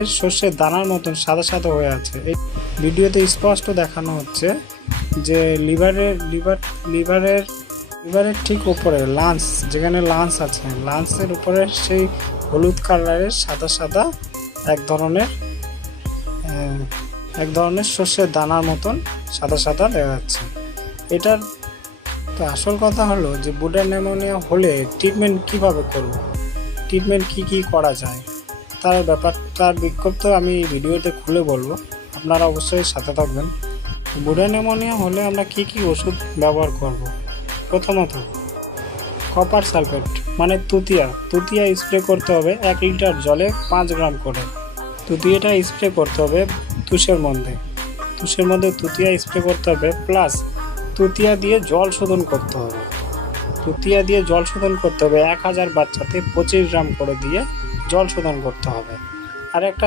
শস্যের দানার মতন সাদা সাদা হয়ে আছে। এই ভিডিওতে স্পষ্ট দেখানো হচ্ছে যে লিভারের ঠিক উপরে লাঞ্চ, যেখানে লাঞ্চ আছে, লাঞ্চের উপরে সেই হলুদ কালারের সাদা সাদা এক ধরনের শস্যের দানার মতন সাদা সাদা দেখা যাচ্ছে। এটার তো আসল কথা হলো যে বুডার নিউমোনিয়া হলে ট্রিটমেন্ট কিভাবে করব, ট্রিটমেন্ট কি করা যায়, তার বিজ্ঞপ্ত আমি ভিডিওতে খুলে বলবো, আপনারা অবশ্যই সাথে থাকবেন। বুডার নিউমোনিয়া হলে আমরা কি ওষুধ ব্যবহার করব। প্রথমত কপার সালফেট মানে তুতিয়া স্প্রে করতে হবে 1 লিটার জলে 5 গ্রাম করে। তুতিয়াটা স্প্রে করতে হবে তুষের মধ্যে তুতিয়া স্প্রে করতে হবে, প্লাস তুতিয়া দিয়ে জল শোধন করতে হবে। 1000 বাচ্চাতে 25 গ্রাম করে দিয়ে জল শোধন করতে হবে। আর একটা